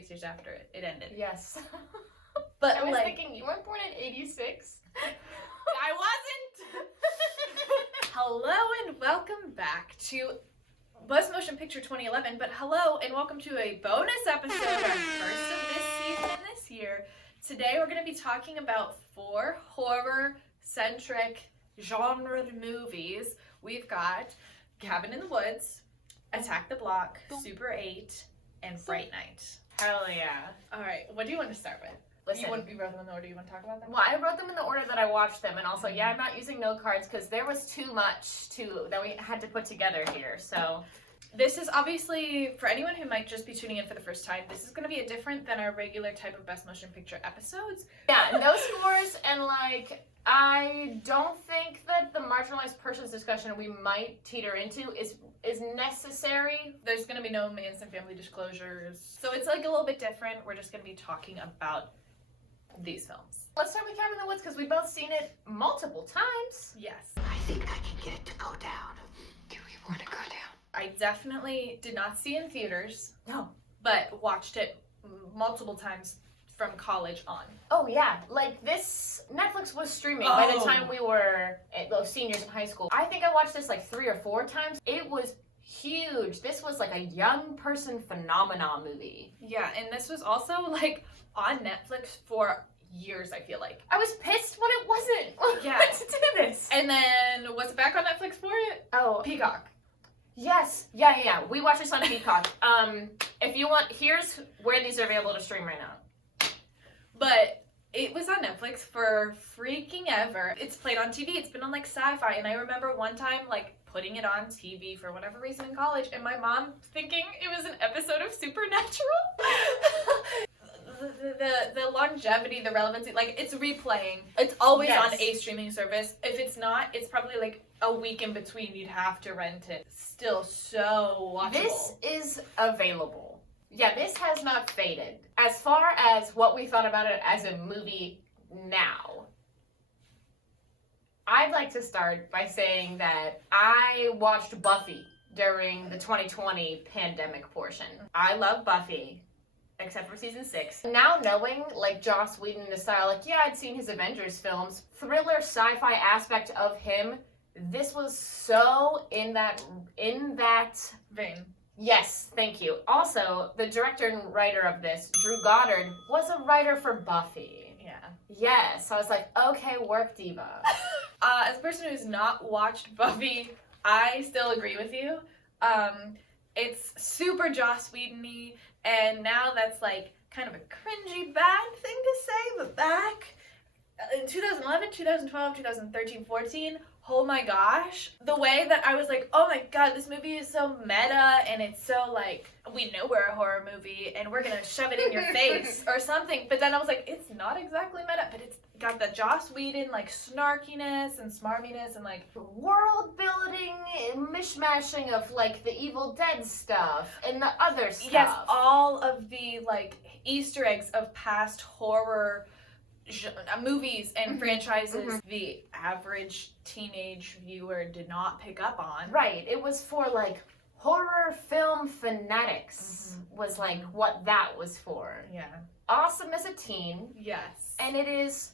6 years after it ended. Yes. But I was thinking, you weren't born in 86? I wasn't! Hello and welcome back to Best Motion Picture 2011, but hello and welcome to a bonus episode, our first of this season and this year. Today we're going to be talking about 4 horror-centric genre movies. We've got Cabin in the Woods, Attack the Block, Super 8, and Fright Night. Hell yeah. Alright, what do you want to start with? Listen. You wrote them in the order, you want to talk about them? Well, I wrote them in the order that I watched them, and also, yeah, I'm not using note cards because there was too much that we had to put together here, so... This is obviously, for anyone who might just be tuning in for the first time, this is going to be different than our regular type of Best Motion Picture episodes. Yeah, no scores, and I don't think that the marginalized persons discussion we might teeter into is necessary. There's going to be no instant family disclosures. So it's a little bit different. We're just going to be talking about these films. Let's start with Cabin in the Woods because we've both seen it multiple times. Yes. I think I can get it to go down. Do we want to go down? I definitely did not see in theaters. No. But watched it multiple times from college on. Oh yeah, this Netflix was streaming by the time we were seniors in high school. I think I watched this 3 or 4 times. It was huge. This was a young person phenomenon movie. Yeah, and this was also on Netflix for years, I feel like. I was pissed when it wasn't. Yeah. To do this. And then was it back on Netflix for it? Oh. Peacock. Yes. Yeah. We watched this on Peacock. If you want, here's where these are available to stream right now. But it was on Netflix for freaking ever. It's played on TV. It's been on Sci-Fi. And I remember one time putting it on TV for whatever reason in college and my mom thinking it was an episode of Supernatural. the longevity, the relevancy, it's replaying. It's always on a streaming service. If it's not, it's probably a week in between. You'd have to rent it. Still so watchable. This is available. Yeah, this has not faded. As far as what we thought about it as a movie now, I'd like to start by saying that I watched Buffy during the 2020 pandemic portion. I love Buffy, except for season 6. Now knowing, Joss Whedon and the style, I'd seen his Avengers films, thriller sci-fi aspect of him, this was so in that vein. Yes, thank you. Also, the director and writer of this, Drew Goddard, was a writer for Buffy. Yeah. Yes, so I was okay, work, diva. As a person who's not watched Buffy, I still agree with you. It's super Joss Whedon-y, and now that's kind of a cringy bad thing to say, but back in 2011, 2012, 2013, 14, oh my gosh, the way that I was oh my god, this movie is so meta, and it's so we know we're a horror movie, and we're gonna shove it in your face, or something, but then I was it's not exactly meta, but it's got the Joss Whedon, snarkiness, and smarminess, and world building, mishmashing of, the Evil Dead stuff, and the other stuff. Yes, all of the, Easter eggs of past horror movies and franchises the average teenage viewer did not pick up on. Right. It was for horror film fanatics was what that was for. Yeah. Awesome as a teen. Yes. And it is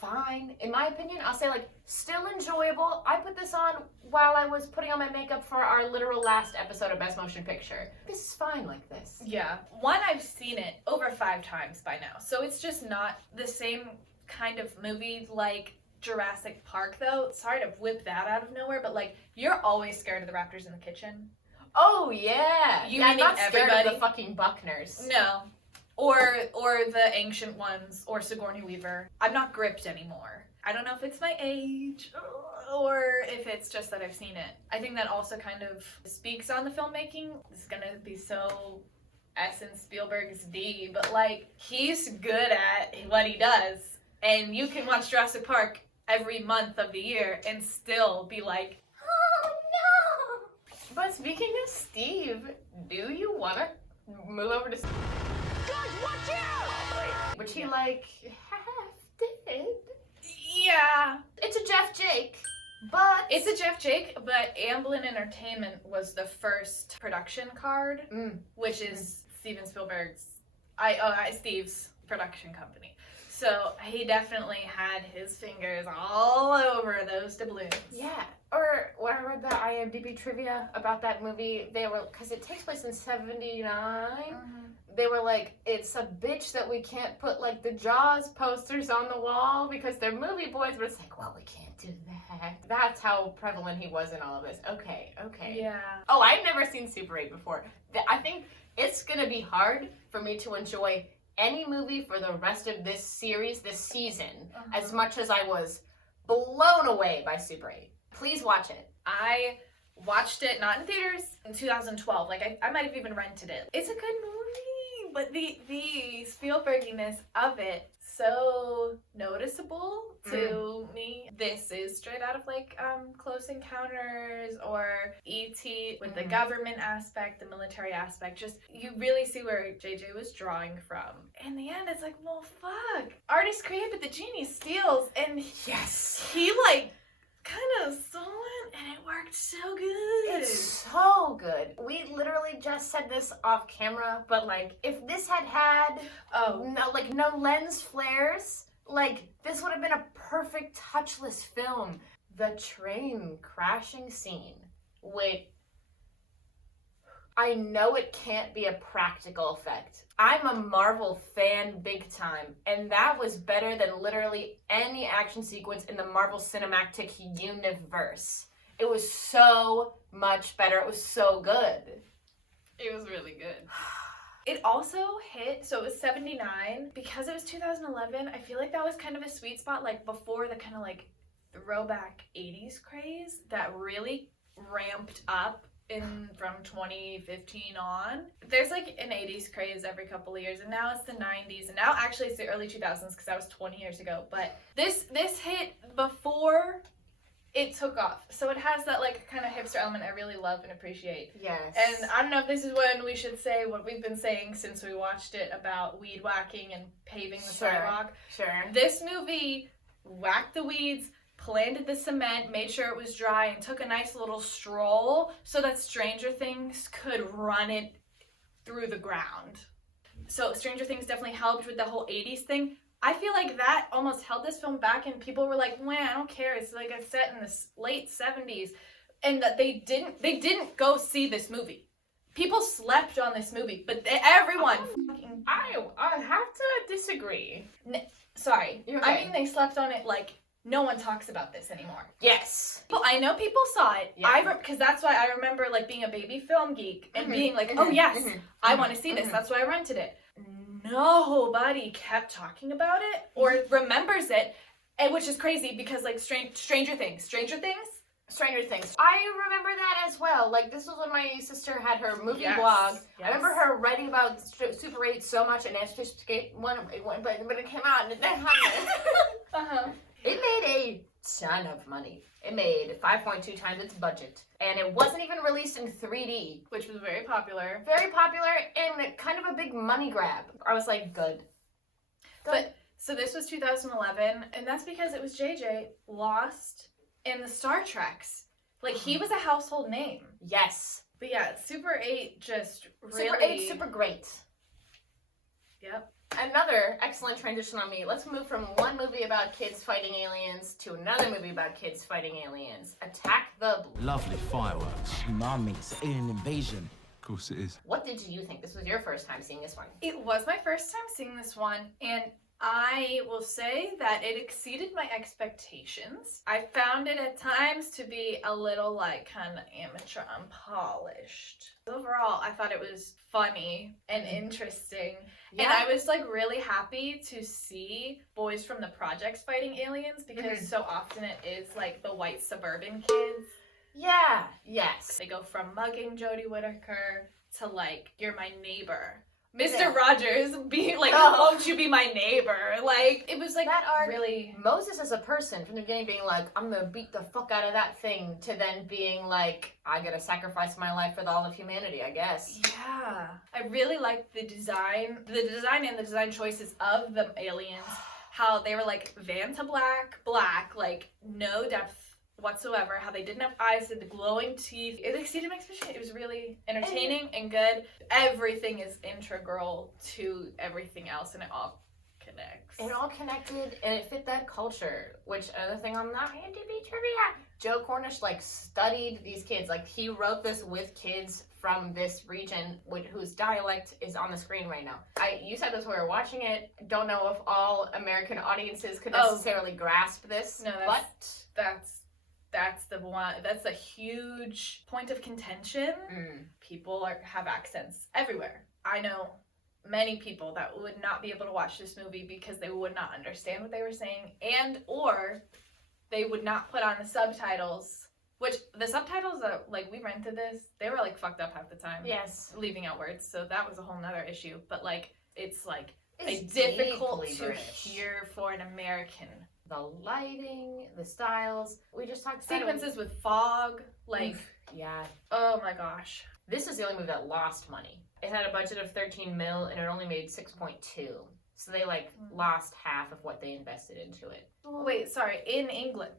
fine. In my opinion, I'll say still enjoyable. I put this on while I was putting on my makeup for our literal last episode of Best Motion Picture. This is fine like this. Yeah. I've seen it over 5 times by now. So it's just not the same kind of movie Jurassic Park though. Sorry to whip that out of nowhere, but you're always scared of the raptors in the kitchen. Oh yeah. I'm not scared of the fucking Buckners. No. Or the ancient ones, or Sigourney Weaver. I'm not gripped anymore. I don't know if it's my age, or if it's just that I've seen it. I think that also kind of speaks on the filmmaking. This is gonna be so S and Spielberg's D, but he's good at what he does. And you can watch Jurassic Park every month of the year and still be oh no! But speaking of Steve, do you wanna move over to Steve? Guys, watch out! Which he half did. Yeah. It's a Jeff Jake, but It's a Jeff Jake, but Amblin Entertainment was the first production card, which is Steven Spielberg's Steve's production company. So he definitely had his fingers all over those doubloons. Yeah. Or when I read the IMDb trivia about that movie, they were, because it takes place in 79, they were like, it's a bitch that we can't put like the Jaws posters on the wall because they're movie boys, but it's like, well, we can't do that. That's how prevalent he was in all of this. Okay. Yeah. Oh, I've never seen Super 8 before. I think it's gonna be hard for me to enjoy any movie for the rest of this series, this season, as much as I was blown away by Super 8. Please watch it. I watched it not in theaters in 2012. Like I might have even rented it. It's a good movie, but the Spielberginess of it so noticeable to me. This is straight out of like Close Encounters or E.T. with the government aspect, the military aspect. Just you really see where JJ was drawing from. In the end, it's like, well, fuck. Artist create, but the genie steals, and Yes. he like kind of stole it, and it worked so good. It's so good. We literally just said this off camera, but like, if this had no lens flares, like this would have been a perfect touchless film. The train crashing scene, I know it can't be a practical effect. I'm a Marvel fan big time, and that was better than literally any action sequence in the Marvel Cinematic Universe. It was so much better. It was so good. It was really good. It also hit, so it was 79. Because it was 2011, I feel like that was kind of a sweet spot, like before the kind of like throwback 80s craze that really ramped up from 2015 on. There's like an 80s craze every couple of years, and now it's the 90s, and now actually it's the early 2000s because that was 20 years ago. But this hit before it took off, so it has that like kind of hipster element I really love and appreciate. Yes. And I don't know if this is when we should say what we've been saying since we watched it about weed whacking and paving the sidewalk. Sure. This movie whacked the weeds, planted the cement, made sure it was dry, and took a nice little stroll so that Stranger Things could run it through the ground. So Stranger Things definitely helped with the whole 80s thing. I feel like that almost held this film back, and people were like, "Man, I don't care. It's like it's set in the late 70s," and that they didn't go see this movie. People slept on this movie, but everyone. I have to disagree. Sorry, You're okay. I mean they slept on it like no one talks about this anymore. Yes. Well, I know people saw it. Yeah. Because that's why I remember like being a baby film geek and being like, "Oh yes, I want to see this." That's why I rented it. Nobody kept talking about it or remembers it, and which is crazy because like Stranger Things. I remember that as well. Like, this was when my sister had her movie blog. Yes. I remember her writing about Super 8 so much, and Escape one, but it came out and it didn't happen. It made a ton of money. It made 5.2 times its budget, and it wasn't even released in 3D, Which was very popular. very popular and kind of a big money grab. I was like, good. But so this was 2011, and that's because it was JJ lost in the Star Treks. Like, he was a household name. Yes. But yeah, Super 8 just really... Super 8, super great. Yep. Another excellent transition on me. Let's move from one movie about kids fighting aliens to another movie about kids fighting aliens. Attack the Block. Lovely fireworks. Mom makes alien invasion. Of course it is. What did you think? This was your first time seeing this one. It was my first time seeing this one, and I will say that it exceeded my expectations. I found it at times to be a little like kind of amateur unpolished. Overall, I thought it was funny and interesting. Yeah. And I was like really happy to see boys from the projects fighting aliens because so often it is like the white suburban kids. Yeah. Yes. They go from mugging Jodie Whittaker to like, "You're my neighbor." Mr. Yeah. Rogers being like, Oh. "Won't you be my neighbor?" Like, it was like That arc- really... Moses as a person from the beginning being like, I'm gonna beat the fuck out of that thing, to then being like, I gotta sacrifice my life for all of humanity, I guess. Yeah. I really liked the design and the design choices of the aliens. How they were like Vanta black, like no depth whatsoever. How they didn't have eyes, had the glowing teeth. It exceeded my expectations. It was really entertaining and good. Everything is integral to everything else, and it all connects. It all connected, and it fit that culture. Which, another thing on that IMDb trivia, Joe Cornish, like, studied these kids. Like, he wrote this with kids from this region whose dialect is on the screen right now. You said this when we were watching it. Don't know if all American audiences could necessarily grasp this. No, that's the one. That's a huge point of contention. People have accents everywhere. I know many people that would not be able to watch this movie because they would not understand what they were saying, and or they would not put on the subtitles. Which, the subtitles that, like, we rented this, they were, like, fucked up half the time. Yes. Leaving out words, so that was a whole nother issue. But, like, it's difficult deeply to British. hear for an American. The lighting, the styles. We just talked about Sequences with fog, like, yeah. oh my gosh. This is the only movie that lost money. It had a budget of 13 mil and it only made 6.2. So they, like, lost half of what they invested into it. Wait, sorry, in England.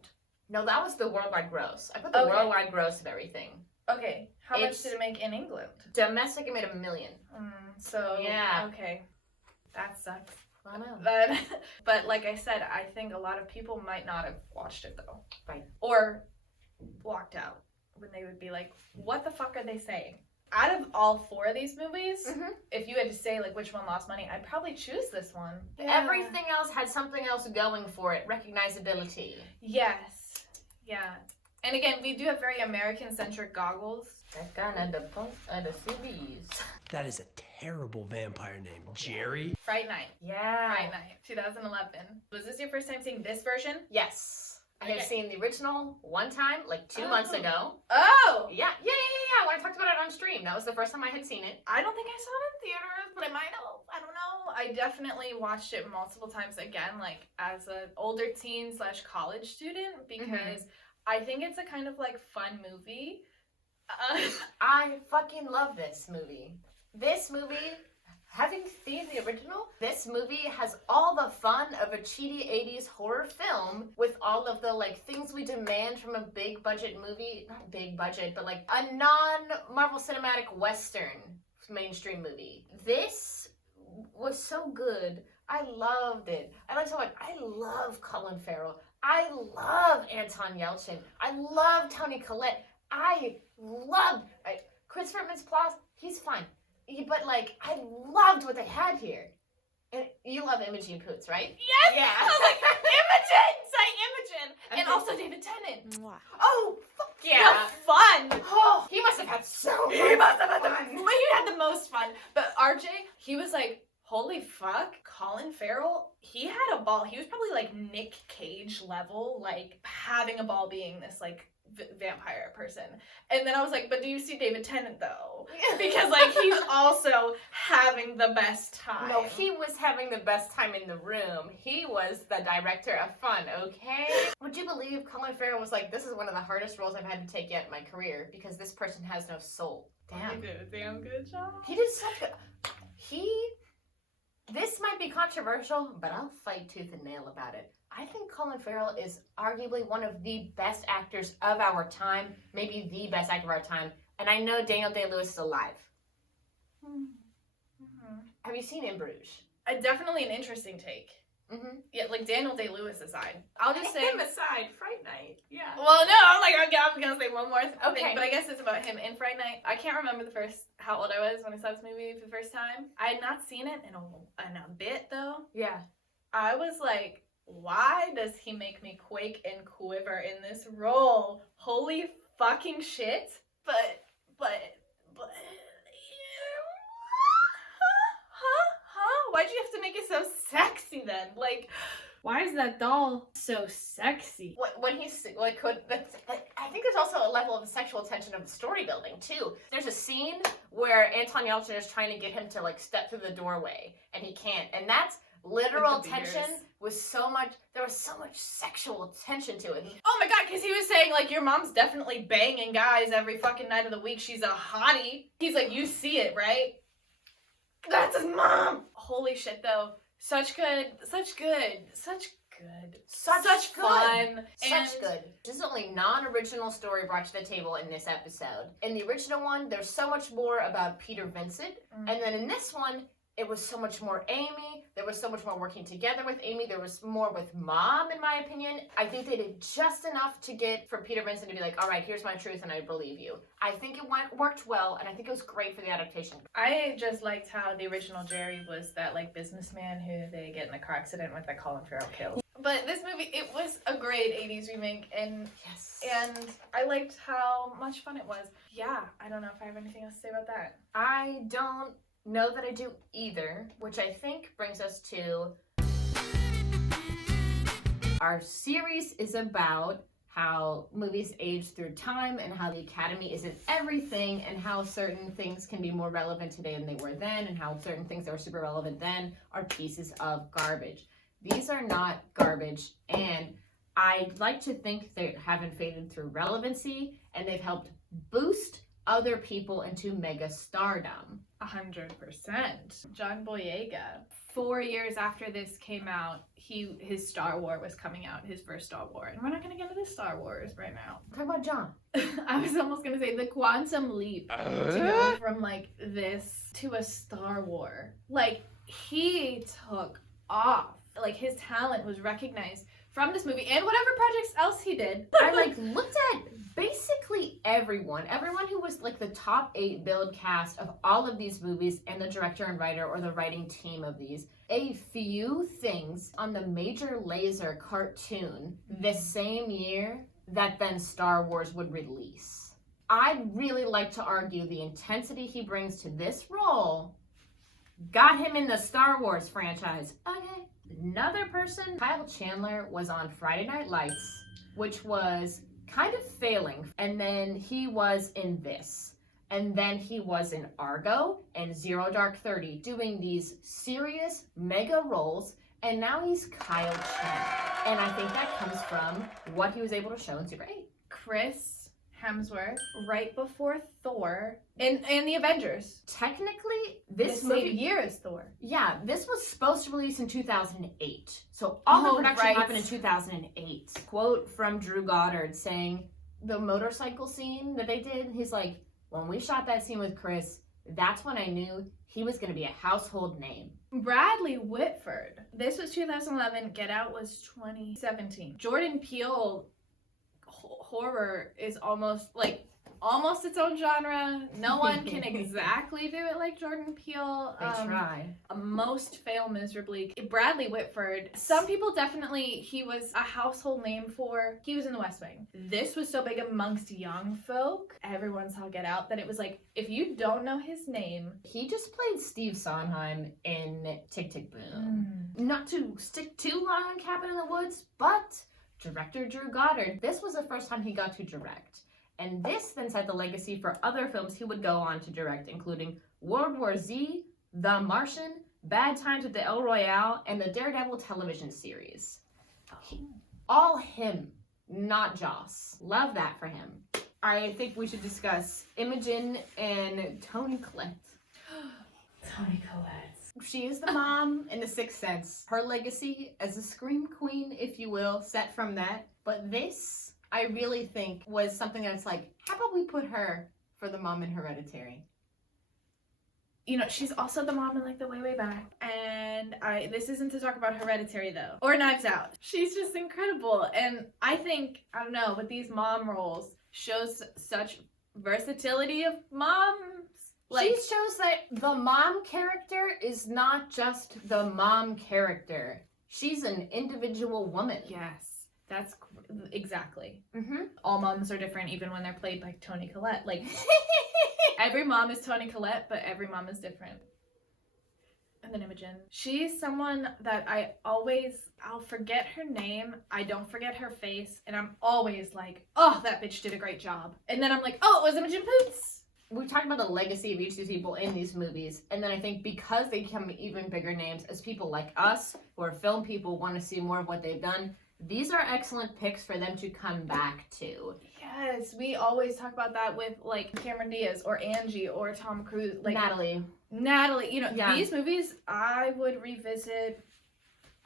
No, that was the worldwide gross. I put the worldwide gross of everything. Okay, how much did it make in England? Domestic, it made $1 million. So, yeah. Okay. That sucks. I know. But like I said, I think a lot of people might not have watched it, though. Right. Or walked out when they would be like, what the fuck are they saying? Out of all 4 of these movies, if you had to say, like, which one lost money, I'd probably choose this one. Yeah. Everything else had something else going for it. Recognizability. Yes. Yeah. And again, we do have very American-centric goggles. That is a terrible vampire name. Jerry? Fright Night. Yeah. Fright Night, 2011. Was this your first time seeing this version? Yes. I have seen the original one time, like 2 months ago. Oh! Yeah. When I talked about it on stream, that was the first time I had seen it. I don't think I saw it in theaters, but I might have. I don't know. I definitely watched it multiple times again, like as an older teen/college student, because I think it's a kind of like fun movie. I fucking love this movie. This movie, having seen the original, this movie has all the fun of a cheaty 80s horror film with all of the, like, things we demand from a big budget movie. Not big budget, but like a non-Marvel Cinematic Western mainstream movie. This was so good. I loved it. I love Colin Farrell. I love Anton Yelchin. I love Toni Collette. I loved Christopher Mintz-Plasse. He's fine. But, like, I loved what they had here. And you love Imogen Poots, right? Yes! Yeah. I was like, Imogen! Say Imogen! And also David Tennant. Oh, fuck yeah. The fun! Oh, he must have had so much He must have had fun. he had the most fun. But RJ, he was like, holy fuck, Colin Farrell, he had a ball. He was probably like Nick Cage level, like having a ball being this like vampire person. And then I was like, but do you see David Tennant though? Because like he's also having the best time. No, he was having the best time in the room. He was the director of fun, okay? Would you believe Colin Farrell was like, this is one of the hardest roles I've had to take yet in my career because this person has no soul. Damn. He did a damn good job. He did such a... This might be controversial, but I'll fight tooth and nail about it. I think Colin Farrell is arguably one of the best actors of our time, maybe the best actor of our time, and I know Daniel Day-Lewis is alive. Have you seen In Bruges? Definitely an interesting take. Yeah, like Daniel Day-Lewis aside. I'll just say him aside, Fright Night. Yeah. Well, no, I'm gonna say one more thing, Okay. but I guess it's about him in Fright Night. I can't remember how old I was when I saw this movie for the first time. I had not seen it in a bit though. Yeah. I was like, why does he make me quake and quiver in this role? Holy fucking shit! But. Why'd you have to make it so sexy then? Like, why is that doll so sexy? When he's like, I think there's also a level of sexual tension of the story building too. There's a scene where Anton Yelchin is trying to get him to like step through the doorway, and he can't, and that's literal tension. There was so much sexual tension to it. Oh my god, because he was saying, like, your mom's definitely banging guys every fucking night of the week. She's a hottie. He's like, you see it, right? That's his mom! Holy shit, though. Such good good. Such Such good. fun. Such good. This is the only non-original story brought to the table in this episode. In the original one, there's so much more about Peter Vincent, and then in this one, it was so much more Amy. There was so much more working together with Amy. There was more with Mom, in my opinion. I think they did just enough to get for Peter Vincent to be like, all right, here's my truth, and I believe you. I think it worked well, and I think it was great for the adaptation. I just liked how the original Jerry was that like businessman who they get in a car accident with that Colin Farrell kills. But this movie, it was a great 80s remake, and I liked how much fun it was. Yeah, I don't know if I have anything else to say about that. I don't know that I do either, which I think brings us to our series is about how movies age through time and how the Academy isn't everything and how certain things can be more relevant today than they were then and how certain things that were super relevant then are pieces of garbage. These are not garbage, and I'd like to think they haven't faded through relevancy and they've helped boost other people into mega stardom. 100%. John Boyega. 4 years after this came out, his Star Wars was coming out, his first Star Wars. And we're not gonna get into the Star Wars right now. Talk about John. I was almost gonna say the quantum leap to go from like this to a Star Wars. Like, he took off. Like, his talent was recognized from this movie and whatever projects else he did. I like looked at basically everyone who was like the top 8 build cast of all of these movies and the director and writer or the writing team of these. A few things on the Major Lazer cartoon the same year that then Star Wars would release. I'd really like to argue the intensity he brings to this role got him in the Star Wars franchise. Okay. Another person, Kyle Chandler, was on Friday Night Lights, which was kind of failing. And then he was in this. And then he was in Argo and Zero Dark 30, doing these serious mega roles. And now he's Kyle Chandler. And I think that comes from what he was able to show in Super 8. Chris Hemsworth, right before Thor, and the Avengers. Technically, The this same movie, year as Thor. yeah, this was supposed to release in 2008. So all the production right. happened in 2008. Quote from Drew Goddard saying, the motorcycle scene that they did, he's like, when we shot that scene with Chris, that's when I knew he was going to be a household name. Bradley Whitford. This was 2011. Get Out was 2017. Jordan Peele horror is almost its own genre. No one can exactly do it like Jordan Peele. They try. Most fail miserably. Bradley Whitford, some people definitely, he was a household name for, he was in The West Wing. This was so big amongst young folk. Everyone saw Get Out that it was like, if you don't know his name. He just played Steve Sondheim in Tick, Tick, Boom. Not to stick too long on Cabin in the Woods, but director Drew Goddard, this was the first time he got to direct. And this then set the legacy for other films he would go on to direct, including World War Z, The Martian, Bad Times at the El Royale, and the Daredevil television series. All him, not Joss. Love that for him. I think we should discuss Imogen and Toni Collette. Toni Collette. She is the mom in The Sixth Sense. Her legacy as a scream queen, if you will, set from that. But this, I really think, was something that's like, how about we put her for the mom in Hereditary? You know, she's also the mom in like the way back. And this isn't to talk about Hereditary though. Or Knives Out. She's just incredible. And I think, I don't know, with these mom roles, shows such versatility of moms. Like, she shows that the mom character is not just the mom character. She's an individual woman. yes, that's exactly. Mm-hmm. All moms are different even when they're played by Toni Collette. Like, every mom is Toni Collette, but every mom is different. And then Imogen. She's someone that I'll forget her name, I don't forget her face, and I'm always like, oh, that bitch did a great job. And then I'm like, oh, it was Imogen Poots. We've talked about the legacy of each of these people in these movies, and then I think because they become even bigger names, as people like us, who are film people, want to see more of what they've done, these are excellent picks for them to come back to. Yes, we always talk about that with like Cameron Diaz or Angie or Tom Cruise. Like Natalie, you know, Yeah. These movies I would revisit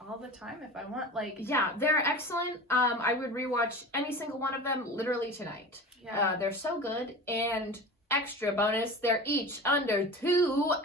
all the time if I want. Like, Yeah, they're excellent. I would rewatch any single one of them literally tonight. yeah. They're so good. And extra bonus, they're each under 2 hours.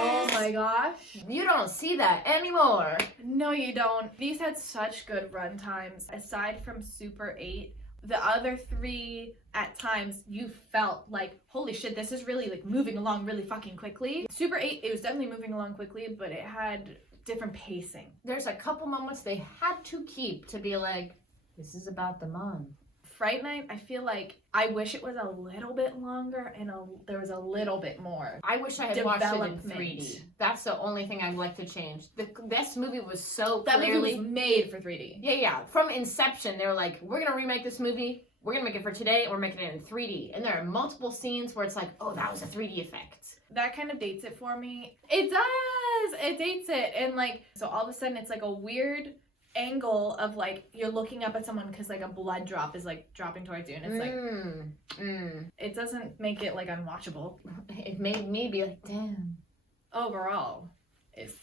Oh my gosh. You don't see that anymore. No, you don't. These had such good run times. Aside from Super 8, the other 3 at times you felt like, holy shit, this is really like moving along really fucking quickly. Super 8, it was definitely moving along quickly, but it had different pacing. There's a couple moments they had to keep to be like, this is about the mom. Fright Night, I feel like I wish it was a little bit longer and there was a little bit more. I wish I had watched it in Development. 3D. That's the only thing I'd like to change. This movie was so That clearly... movie was made for 3D. Yeah. From Inception, they were like, we're going to remake this movie. We're going to make it for today. And we're making it in 3D. And there are multiple scenes where it's like, oh, that was a 3D effect. That kind of dates it for me. It does! It dates it. And like, so all of a sudden it's like a weird angle of like, you're looking up at someone because like a blood drop is like dropping towards you. And it's like, it doesn't make it like unwatchable. It made me be like, damn. Overall, it's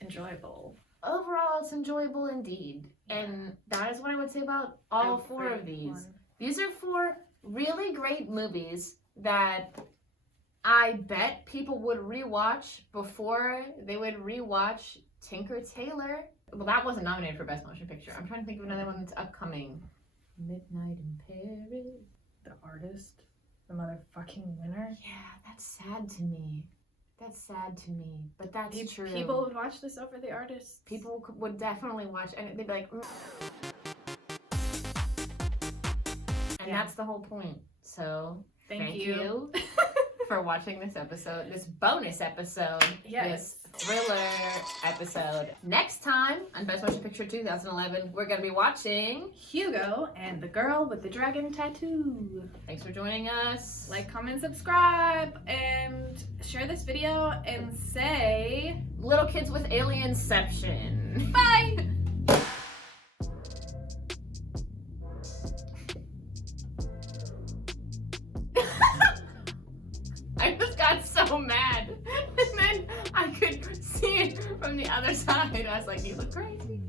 enjoyable. Overall, it's enjoyable indeed. And that is what I would say about all 4 of these. Everyone. These are 4 really great movies that I bet people would rewatch before they would rewatch Tinker Tailor. Well, that wasn't nominated for Best Motion Picture. I'm trying to think of another one that's upcoming. Midnight in Paris. The Artist, the motherfucking winner. Yeah, that's sad to me. That's sad to me, but that's true. People would watch this over The Artist. People would definitely watch, and they'd be like, and Yeah. that's the whole point. So Thank you. for watching this episode, this bonus episode, Yes. this thriller episode. Next time on Best Motion Picture 2011, we're gonna be watching. Hugo and the Girl with the Dragon Tattoo. Thanks for joining us. Like, comment, subscribe, and share this video and say Little Kids with Alienception. bye! I just got so mad. And then I could see it from the other side. I was like, you look crazy.